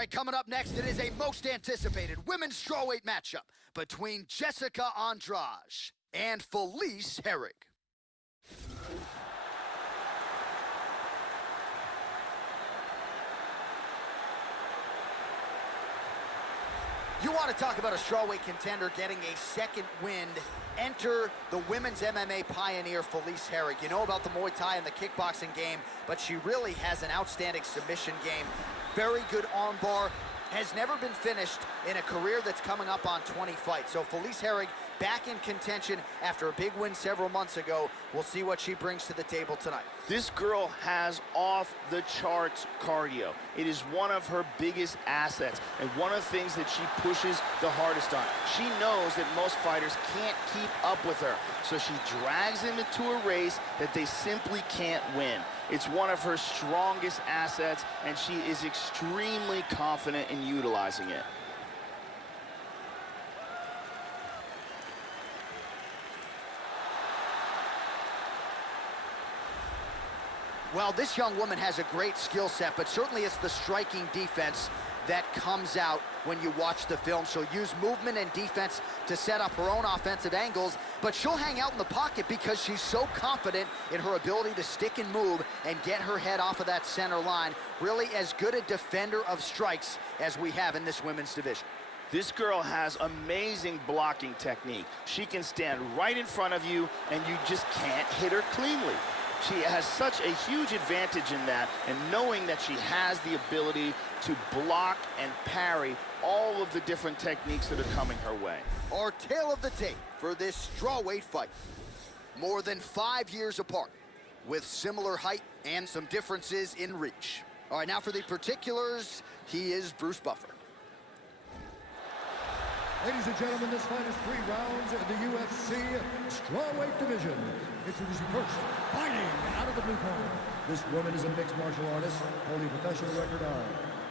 right, coming up next, it is a most anticipated women's strawweight matchup between Jessica Andrade and Felice Herrig. You want to talk about a strawweight contender getting a second wind. Enter the women's MMA pioneer, Felice Herrig. You know about the Muay Thai and the kickboxing game, but she really has an outstanding submission game. Very good armbar. Has never been finished in a career that's coming up on 20 fights. So Felice Herrig back in contention after a big win several months ago. We'll see what she brings to the table tonight. This girl has off-the-charts cardio. It is one of her biggest assets and one of the things that she pushes the hardest on. She knows that most fighters can't keep up with her, so she drags them into a race that they simply can't win. It's one of her strongest assets, and she is extremely confident in utilizing it. Well, this young woman has a great skill set, but certainly it's the striking defense that comes out when you watch the film. She'll use movement and defense to set up her own offensive angles, but she'll hang out in the pocket because she's so confident in her ability to stick and move and get her head off of that center line. Really as good a defender of strikes as we have in this women's division. This girl has amazing blocking technique. She can stand right in front of you, and you just can't hit her cleanly. She has such a huge advantage in that, and knowing that she has the ability to block and parry all of the different techniques that are coming her way. Our tale of the tape for this strawweight fight. More than 5 years apart, with similar height and some differences in reach. All right, now for the particulars, he is Bruce Buffer. Ladies and gentlemen, this fight is 3 rounds in the UFC strawweight division. Introducing first, fighting out of the blue corner. This woman is a mixed martial artist, holding a professional record of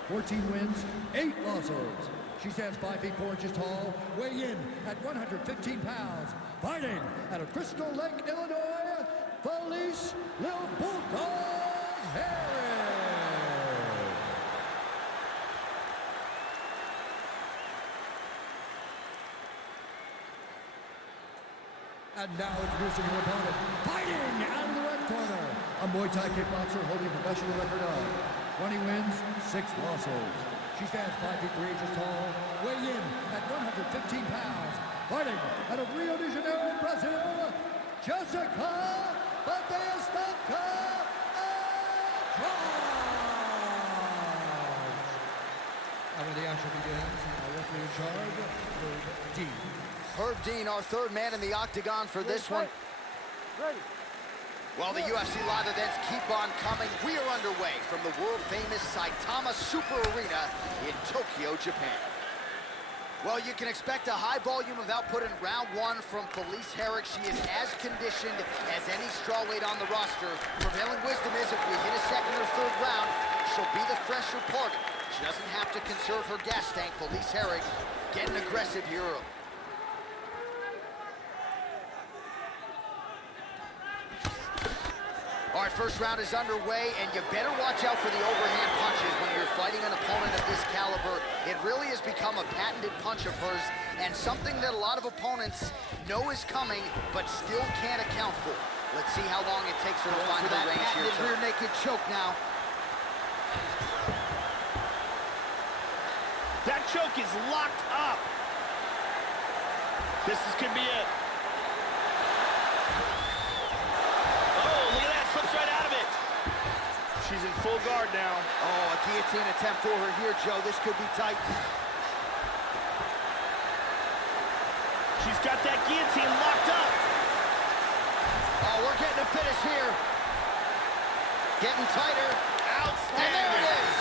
14 wins, 8 losses. She stands 5 feet 4 inches tall, weighing in at 115 pounds. Fighting out of Crystal Lake, Illinois, Felice Lil Bulldog Herrig. And now introducing her opponent, fighting out of the red corner, a Muay Thai kickboxer holding a professional record of 20 wins, 6 losses. She stands 5 feet 3 inches tall, weighing in at 115 pounds. Fighting out of Rio de Janeiro, Brazil, Jessica Andrade. And when the action begins, our referee in charge, Herb Dean. Herb Dean, our third man in the octagon for this one. Ready. Well, the UFC live events keep on coming. We are underway from the world-famous Saitama Super Arena in Tokyo, Japan. Well, you can expect a high volume of output in round 1 from Felice Herrig. She is as conditioned as any strawweight on the roster. Prevailing wisdom is if we hit a second or third round, she'll be the fresher party. She doesn't have to conserve her gas tank. Felice Herrig getting aggressive here early. All right, first round is underway, and you better watch out for the overhand punches when you're fighting an opponent of this caliber. It really has become a patented punch of hers, and something that a lot of opponents know is coming, but still can't account for. Let's see how long it takes her to find the range here. Rear naked choke now. That choke is locked up. This could be it. She's in full guard now. Oh, a guillotine attempt for her here, Joe. This could be tight. She's got that guillotine locked up. Oh, we're getting a finish here. Getting tighter. Outstanding. And there it is.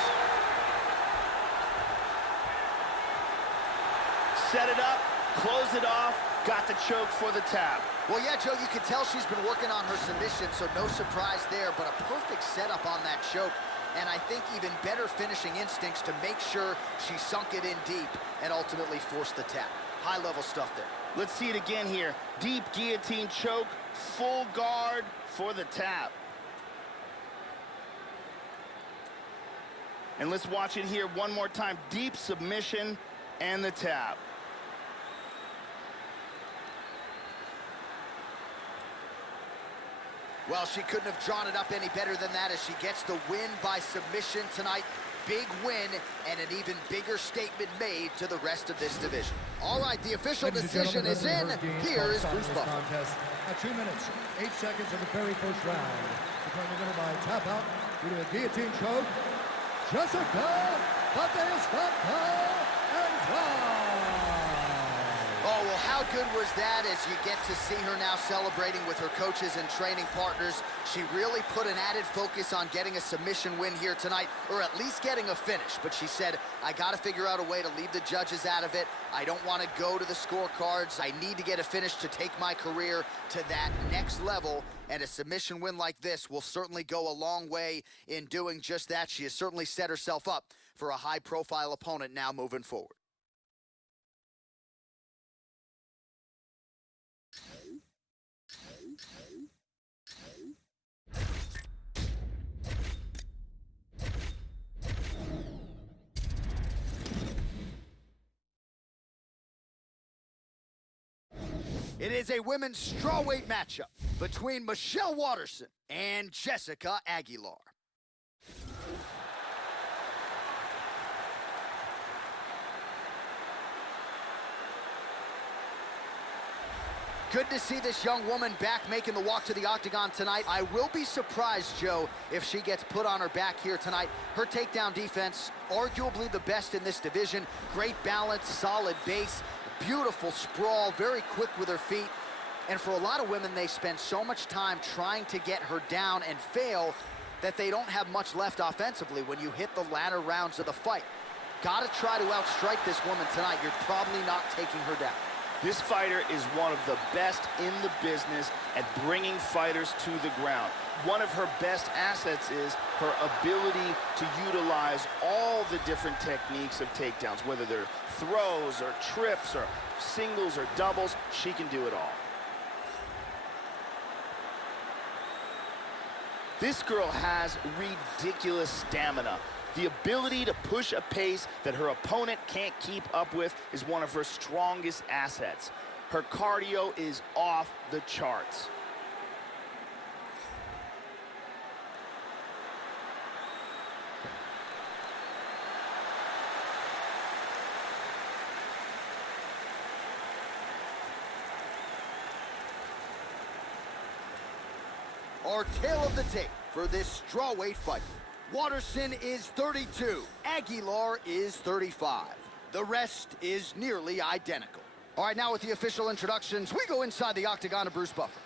Set it up, close it off, got the choke for the tap. Well, yeah, Joe, you can tell she's been working on her submission, so no surprise there, but a perfect setup on that choke, and I think even better finishing instincts to make sure she sunk it in deep and ultimately forced the tap. High-level stuff there. Let's see it again here. Deep guillotine choke, full guard for the tap. And let's watch it here one more time. Deep submission and the tap. Well, she couldn't have drawn it up any better than that as she gets the win by submission tonight. Big win and an even bigger statement made to the rest of this division. All right, the official decision is in. Here is Bruce Buffer. At 2 minutes, 8 seconds of the very first round. Declaring the winner by tap out due to a guillotine choke, Jessica and John. Oh, well, how good was that as you get to see her now celebrating with her coaches and training partners. She really put an added focus on getting a submission win here tonight, or at least getting a finish. But she said, I got to figure out a way to leave the judges out of it. I don't want to go to the scorecards. I need to get a finish to take my career to that next level. And a submission win like this will certainly go a long way in doing just that. She has certainly set herself up for a high-profile opponent now moving forward. It is a women's strawweight matchup between Michelle Waterson and Jessica Aguilar. Good to see this young woman back making the walk to the octagon tonight. I will be surprised, Joe, if she gets put on her back here tonight. Her takedown defense, arguably the best in this division. Great balance, solid base, beautiful sprawl, very quick with her feet. And for a lot of women, they spend so much time trying to get her down and fail that they don't have much left offensively when you hit the latter rounds of the fight. Gotta try to outstrike this woman tonight. You're probably not taking her down. This fighter is one of the best in the business at bringing fighters to the ground. One of her best assets is her ability to utilize all the different techniques of takedowns, whether they're throws or trips or singles or doubles, she can do it all. This girl has ridiculous stamina. The ability to push a pace that her opponent can't keep up with is one of her strongest assets. Her cardio is off the charts. Our tale of the tape for this strawweight fight. Waterson is 32, Aguilar is 35. The rest is nearly identical. All right, now with the official introductions, we go inside the octagon to Bruce Buffer.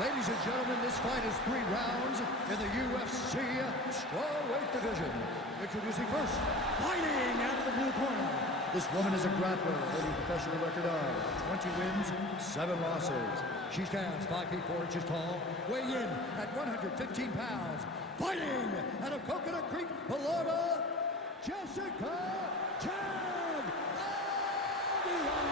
Ladies and gentlemen, this fight is 3 rounds in the UFC strawweight division. Introducing first, fighting out of the blue corner. This woman is a grappler holding a professional record of 20 wins, 7 losses. She stands 5 feet 4 inches tall, weighing in at 115 pounds. Fighting out of Coconut Creek, Florida, Jessica Chad Aguilar.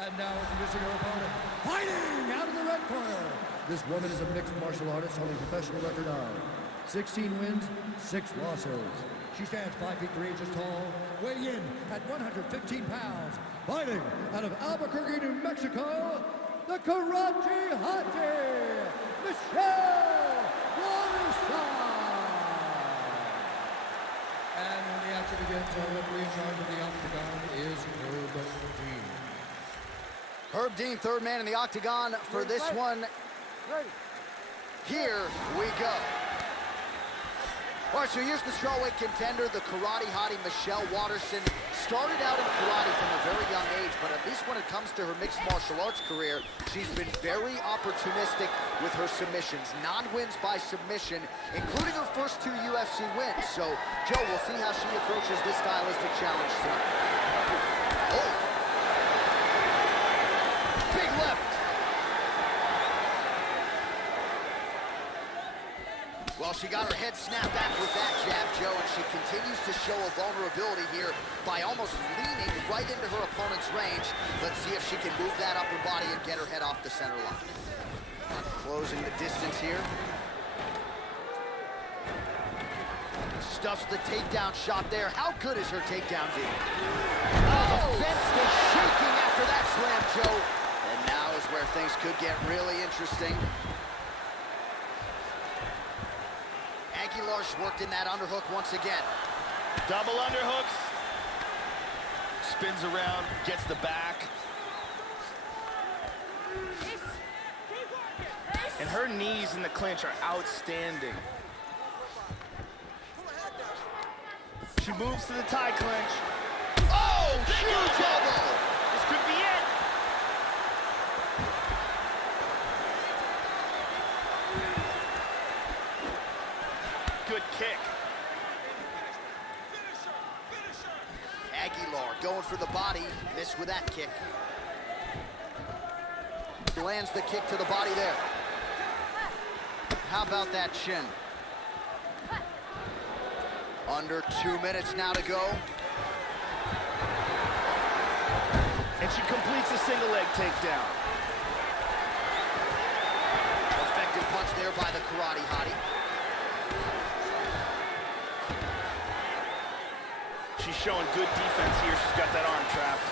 And now introducing her opponent, fighting out of the red corner. This woman is a mixed martial artist holding a professional record of 16 wins, 6 losses. She stands 5 feet 3 inches tall, weighing in at 115 pounds. Fighting out of Albuquerque, New Mexico, the Karate Hottie, Michelle Waterson. And when the action begins, our referee in charge of the octagon is Herb Dean. Herb Dean, third man in the octagon for this one. Here we go. All right, so here's the strawweight contender, the karate hottie Michelle Waterson. Started out in karate from a very young age, but at least when it comes to her mixed martial arts career, she's been very opportunistic with her submissions. 9 wins by submission, including her first 2 UFC wins. So, Joe, we'll see how she approaches this stylistic challenge tonight. Oh! Big left! Well, She got her head snapped back with that jab, Joe, and she continues to show a vulnerability here by almost leaning right into her opponent's range. Let's see if she can move that upper body and get her head off the center line. Closing the distance here. Stuffs the takedown shot there. How good is her takedown, D? Oh, the fence was shaking after that slam, Joe. And now is where things could get really interesting. Aguilar's worked in that underhook once again. Double underhooks. Spins around, gets the back. And her knees in the clinch are outstanding. She moves to the tie clinch. Oh, huge elbow! This could be it. Good kick. Aguilar going for the body, missed with that kick. Lands the kick to the body there. How about that shin? Under 2 minutes now to go. And she completes a single leg takedown. Effective punch there by the karate hottie. She's showing good defense here. She's got that arm trapped.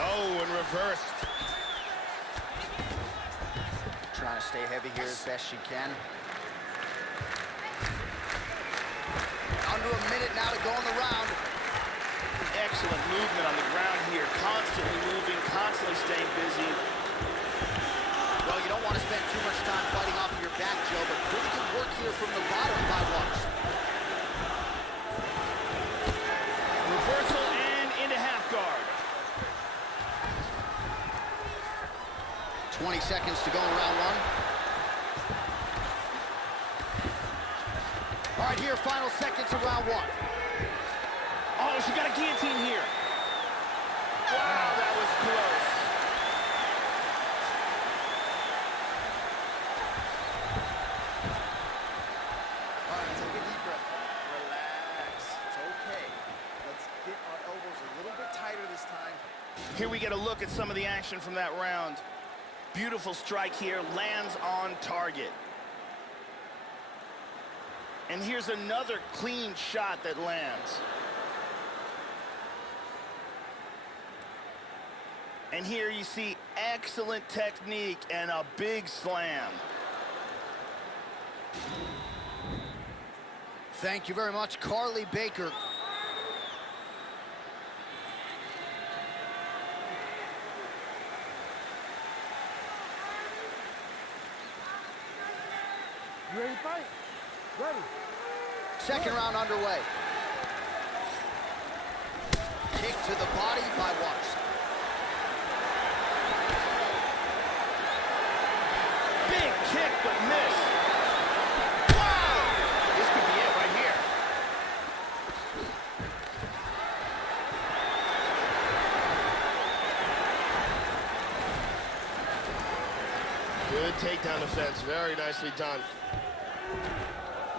Oh, and reversed. Trying to stay heavy here as best she can. Under a minute now to go in the round. Excellent movement on the ground here. Constantly moving, constantly staying busy. Well, you don't want to spend too much time fighting off of your back, Joe, but pretty good work here from the bottom by Waters. Reversal and into half guard. 20 seconds to go in round one. All right, here, final seconds of round one. Oh, she got a guillotine here. Wow, that was close. All right, take a deep breath. Relax. It's okay. Let's get our elbows a little bit tighter this time. Here we get a look at some of the action from that round. Beautiful strike here, lands on target. And here's another clean shot that lands. And here you see excellent technique and a big slam. Thank you very much, Carly Baker. You ready to fight? Ready. Second round underway. Kick to the body by Waters. Big kick, but miss. Wow! This could be it right here. Good takedown defense, very nicely done.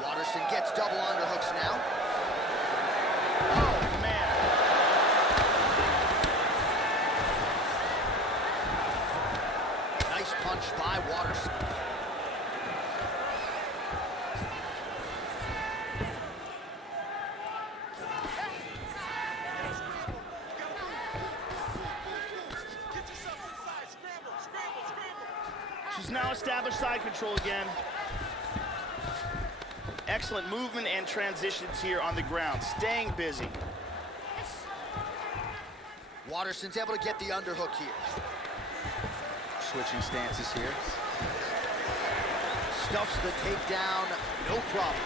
Waterson gets double underhooks now. Oh, man. Nice punch by Waterson. She's now established side control again. Excellent movement and transitions here on the ground, staying busy. Waterson's able to get the underhook here. Switching stances here. Stuffs the takedown, no problem.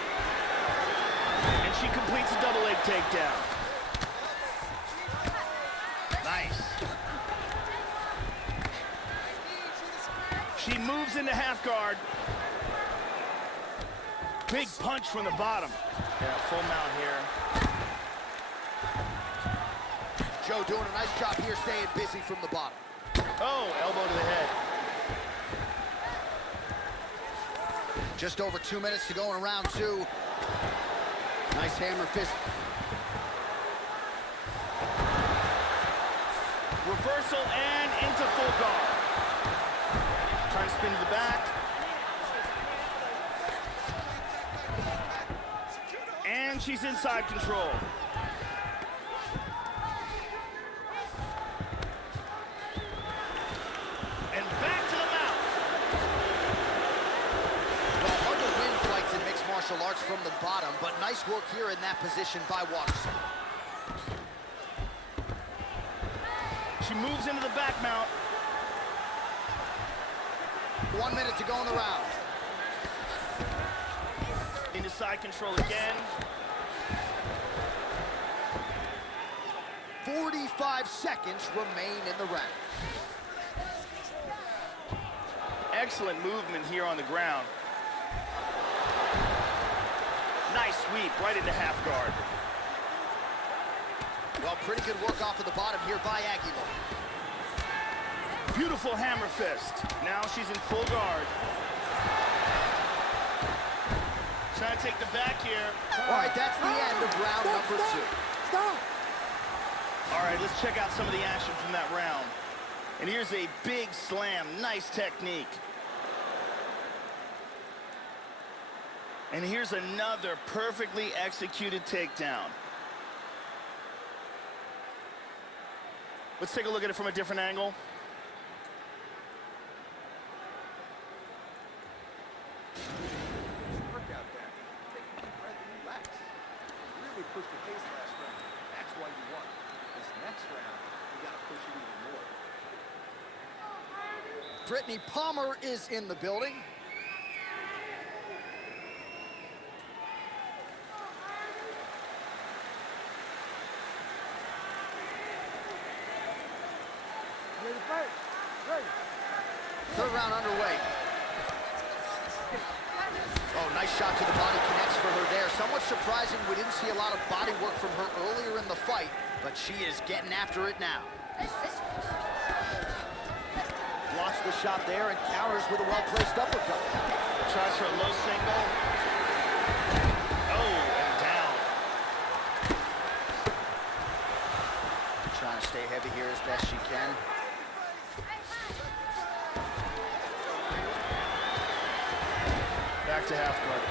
And she completes a double leg takedown. Nice. She moves into half guard. Big punch from the bottom. Yeah, full mount here. Joe doing a nice job here staying busy from the bottom. Oh, elbow to the head. Just over 2 minutes to go in round 2. Nice hammer fist. Reversal and into full guard. Trying to spin to the back. And she's inside control. And back to the mount. Well, hard to win fights in mixed martial arts from the bottom, but nice work here in that position by Watterson. She moves into the back mount. 1 minute to go in the round. Into side control again. 45 seconds remain in the round. Excellent movement here on the ground. Nice sweep right into half guard. Well, pretty good work off of the bottom here by Aguilar. Beautiful hammer fist. Now she's in full guard. Trying to take the back here. All right, that's the end of round number 2. Stop! All right, let's check out some of the action from that round. And here's a big slam. Nice technique. And here's another perfectly executed takedown. Let's take a look at it from a different angle. Workout there. Take a deep breath and relax. Really push the pace last round. That's why you won. This next round, we gotta push it even more. Brittany Palmer is in the building. Ready to fight? Ready. Third round underway. Oh, nice shot to the body, connects for her there. Somewhat surprising, we didn't see a lot of body work from her earlier in the fight, but she is getting after it now. Blocks the shot there and counters with a well-placed uppercut. Tries for a low single. Oh, and down. Trying to stay heavy here as best she can. Back to half guard.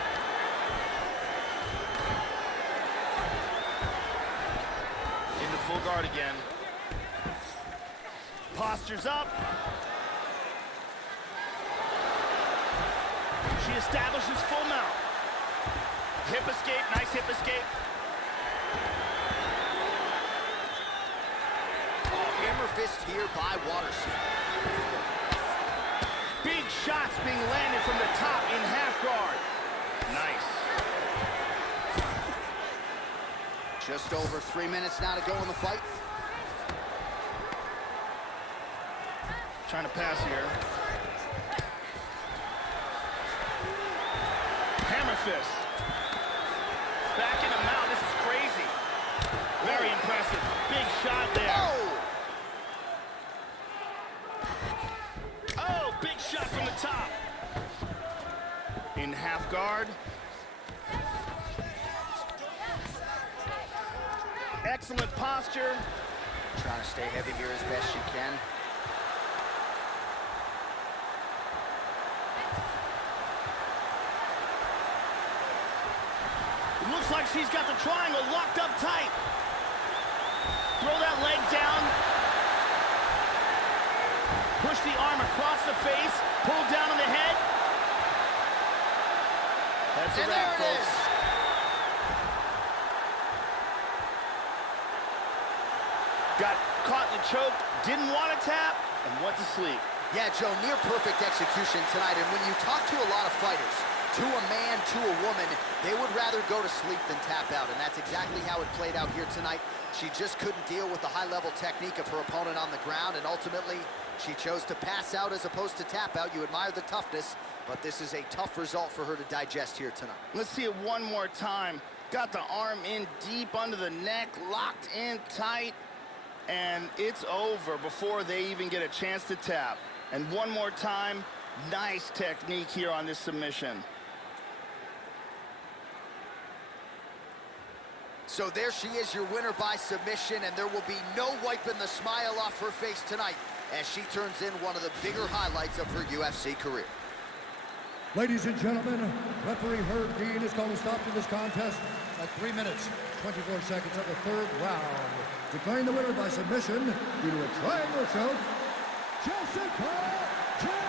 Into full guard again. Postures up. She establishes full mount. Hip escape, nice hip escape. Hammer fist here by Watterson. Big shots being landed from the top in half guard. Nice. Just over 3 minutes now to go in the fight. Trying to pass here. Hammer fist. Back in the mount. This is crazy. Very impressive. Big shot there. Oh, big shot from the top. In half guard. Excellent posture. Trying to stay heavy here as best she can. It looks like she's got the triangle locked up tight. Throw that leg down. Push the arm across the face. Pull down on the head. That's a wrap, folks. Got caught in the choke, didn't want to tap, and went to sleep. Yeah, Joe, near perfect execution tonight. And when you talk to a lot of fighters, to a man, to a woman, they would rather go to sleep than tap out. And that's exactly how it played out here tonight. She just couldn't deal with the high-level technique of her opponent on the ground, and ultimately, she chose to pass out as opposed to tap out. You admire the toughness, but this is a tough result for her to digest here tonight. Let's see it one more time. Got the arm in deep under the neck, locked in tight. and it's over before they even get a chance to tap. And one more time, nice technique here on this submission. So there she is, your winner by submission, and there will be no wiping the smile off her face tonight as she turns in one of the bigger highlights of her UFC career. Ladies and gentlemen, referee Herb Dean has called a stop to this contest at 3 minutes, 24 seconds of the third round. Declaring the winner by submission due to a triangle choke, Jessica Jen.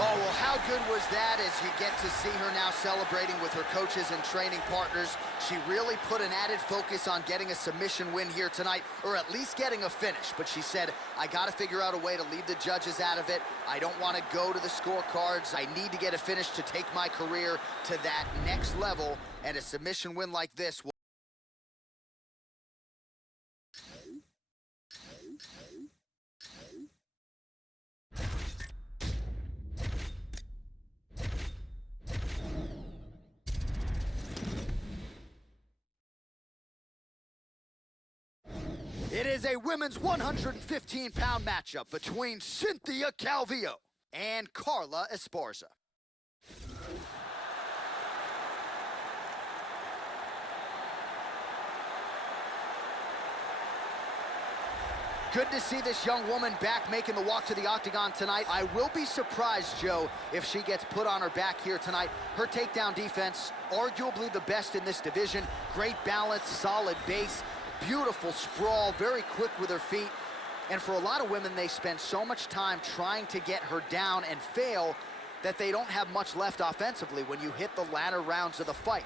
Oh, well, how good was that as you get to see her now celebrating with her coaches and training partners. She really put an added focus on getting a submission win here tonight, or at least getting a finish. But she said, I got to figure out a way to leave the judges out of it. I don't want to go to the scorecards. I need to get a finish to take my career to that next level, and a submission win like this will... It is a women's 115-pound matchup between Cynthia Calvillo and Carla Esparza. Good to see this young woman back making the walk to the octagon tonight. I will be surprised, Joe, if she gets put on her back here tonight. Her takedown defense, arguably the best in this division. Great balance, solid base. Beautiful sprawl, very quick with her feet. And for a lot of women, they spend so much time trying to get her down and fail that they don't have much left offensively when you hit the latter rounds of the fight.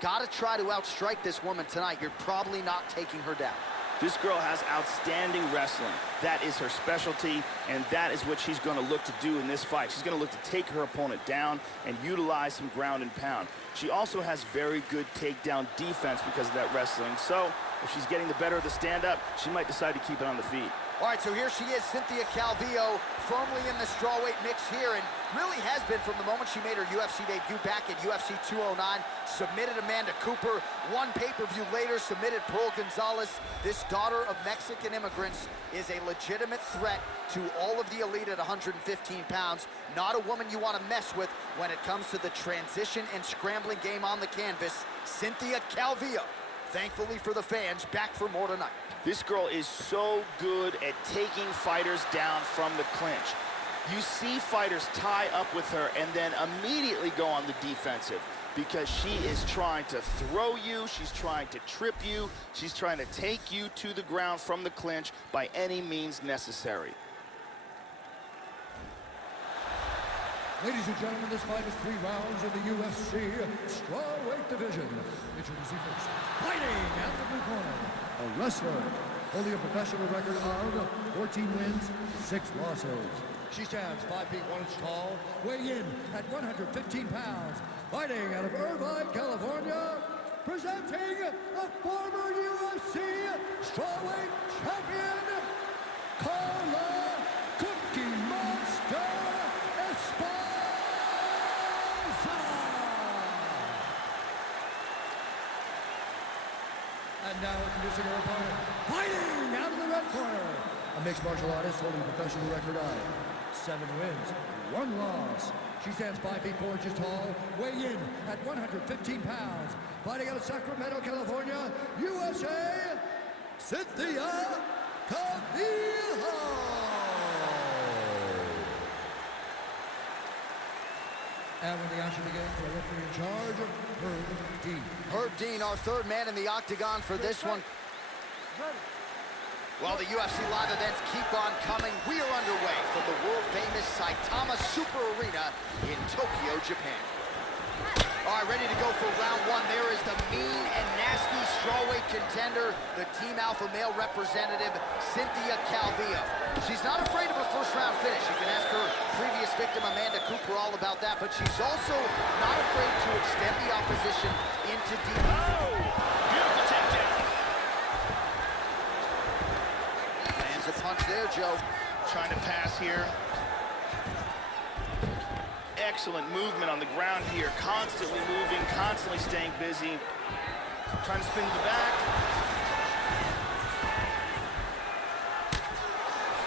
Gotta try to outstrike this woman tonight. You're probably not taking her down. This girl has outstanding wrestling. That is her specialty, and that is what she's going to look to do in this fight. She's going to look to take her opponent down and utilize some ground and pound. She also has very good takedown defense because of that wrestling. So if she's getting the better of the stand-up, she might decide to keep it on the feet. All right, so here she is, Cynthia Calvillo, firmly in the strawweight mix here, and really has been from the moment she made her UFC debut back at UFC 209, submitted Amanda Cooper, one pay-per-view later, submitted Pearl Gonzalez. This daughter of Mexican immigrants is a legitimate threat to all of the elite at 115 pounds. Not a woman you want to mess with when it comes to the transition and scrambling game on the canvas. Cynthia Calvillo, thankfully for the fans, back for more tonight. This girl is so good at taking fighters down from the clinch. You see fighters tie up with her and then immediately go on the defensive because she is trying to throw you, she's trying to trip you, she's trying to take you to the ground from the clinch by any means necessary. Ladies and gentlemen, this fight is 3 rounds in the UFC strawweight division. Introducing first, fighting at the blue corner, a wrestler holding a professional record of 14 wins, 6 losses. She stands 5 feet 1 inch tall, weighing in at 115 pounds, fighting out of Irvine, California, presenting a former UFC strawweight champion, Carla Cookie Monster Esparza. And now introducing her opponent, fighting out of the red corner, a mixed martial artist holding a professional record of 7 wins, 1 loss. She stands 5 feet 4 inches tall, weighing in at 115 pounds, fighting out of Sacramento, California, USA, Cynthia Calvillo. And when the action begins, the referee in charge, Herb Dean. Herb Dean, our third man in the octagon for this one. Well, the UFC live events keep on coming. We are underway from the world-famous Saitama Super Arena in Tokyo, Japan. All right, ready to go for round 1. There is the mean and nasty strawweight contender, the Team Alpha male representative, Cynthia Calvillo. She's not afraid of a first-round finish. You can ask her previous victim, Amanda Cooper, all about that, but she's also not afraid to extend the opposition into deep. Oh! Beautiful takedown. Lands a punch there, Joe. Trying to pass here. Excellent movement on the ground here, constantly moving, constantly staying busy. Trying to spin to the back.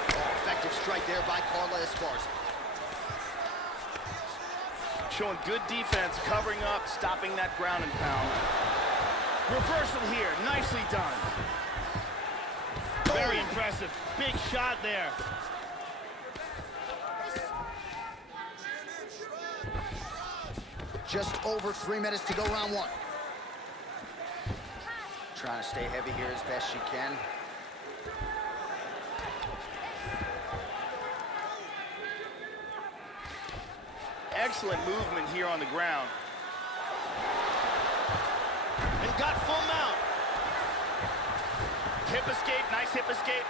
Oh, effective strike there by Carla Esparza. Showing good defense, covering up, stopping that ground and pound. Reversal here, nicely done. Very impressive, big shot there. Just over 3 minutes to go, round one. Trying to stay heavy here as best she can. Excellent movement here on the ground. And got full mount. Hip escape, nice hip escape.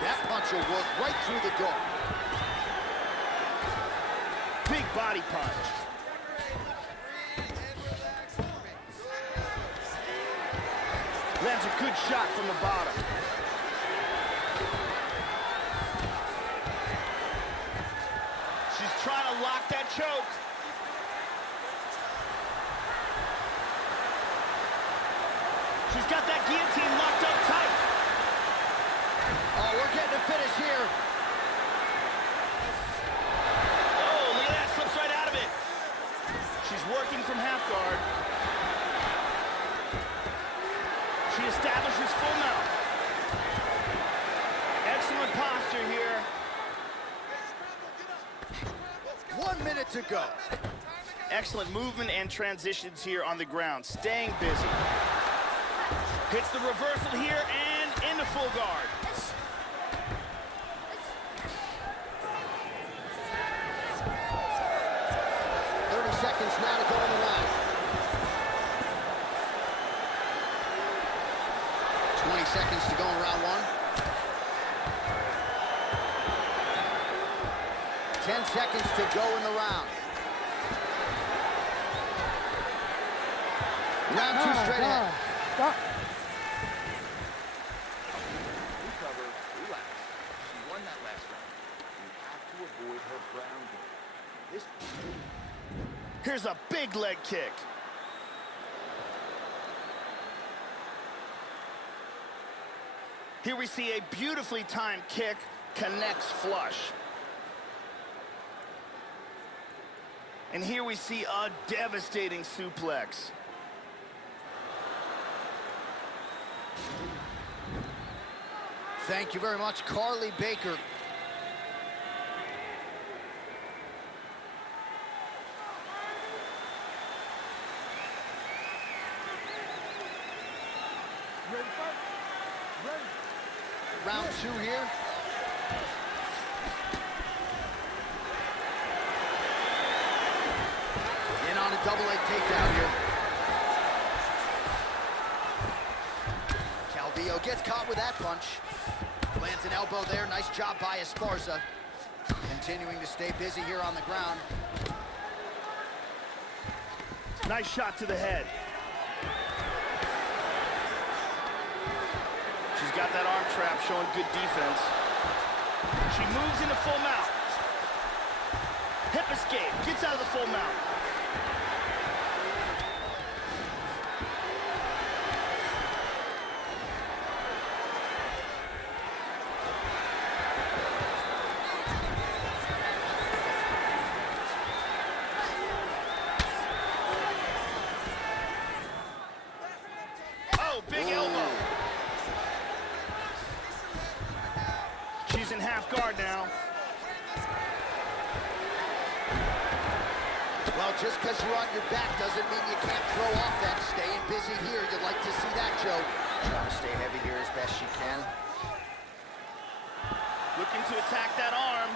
That punch will work right through the door. Big body punch. Lands a good shot from the bottom. She's trying to lock that choke. She's got that guillotine locked up tight. Oh, we're getting a finish here. Oh, look at that, slips right out of it. She's working from half guard. She establishes full mount. Excellent posture here. 1 minute to go. Excellent movement and transitions here on the ground. Staying busy. Hits the reversal here and into full guard. Seconds now to go in the round. 20 seconds to go in round one. 10 seconds to go in the round. Round two straight ahead. Stop. Recover, relax. She won that last round. You have to avoid her grounding. This. Here's a big leg kick. Here we see a beautifully timed kick, connects flush. And here we see a devastating suplex. Thank you very much, Carly Baker. Round two here. In on a double leg takedown here. Calvillo gets caught with that punch. Lands an elbow there. Nice job by Esparza. Continuing to stay busy here on the ground. Nice shot to the head. She's got that arm trap showing good defense. She moves into full mount. Hip escape, gets out of the full mount. Oh, big elbow. She's in half guard now. Well, just because you're on your back doesn't mean you can't throw offense. Staying busy here, you'd like to see that, Joe. Trying to stay heavy here as best she can. Looking to attack that arm.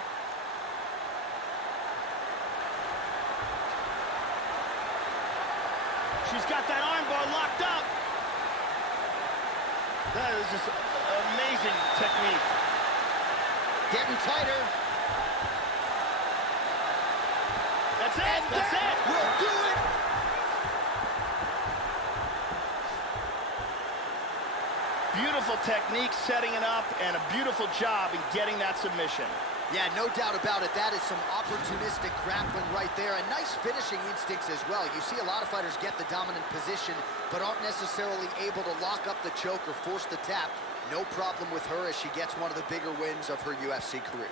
She's got that arm bar locked up. That is just amazing technique. Getting tighter. That's it, that's it. We'll do it. Oh, Beautiful technique setting it up and a beautiful job in getting that submission. Yeah, no doubt about it. That is some opportunistic grappling right there, and nice finishing instincts as well. You see a lot of fighters get the dominant position, but aren't necessarily able to lock up the choke or force the tap. No problem with her as she gets one of the bigger wins of her UFC career.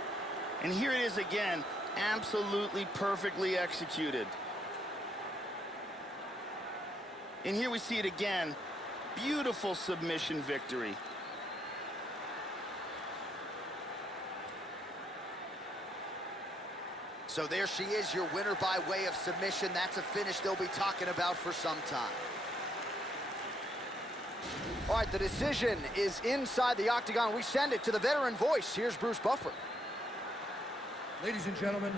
And here it is again, absolutely perfectly executed. And here we see it again, beautiful submission victory. So there she is, your winner by way of submission. That's a finish they'll be talking about for some time. All right, the decision is inside the octagon. We send it to the veteran voice. Here's Bruce Buffer. Ladies and gentlemen,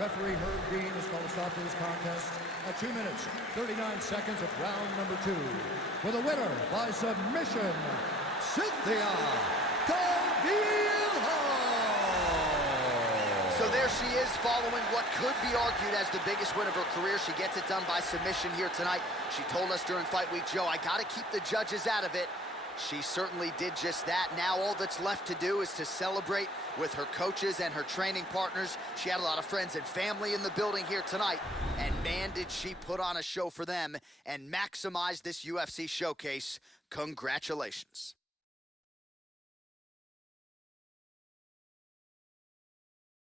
referee Herb Dean has called a stop to this contest at 2 minutes, 39 seconds of round number 2. For the winner by submission, Cynthia Calvillo. So there she is, following what could be argued as the biggest win of her career. She gets it done by submission here tonight. She told us during Fight Week, Joe, I got to keep the judges out of it. She certainly did just that. Now all that's left to do is to celebrate with her coaches and her training partners. She had a lot of friends and family in the building here tonight. And man, did she put on a show for them and maximize this UFC showcase. Congratulations.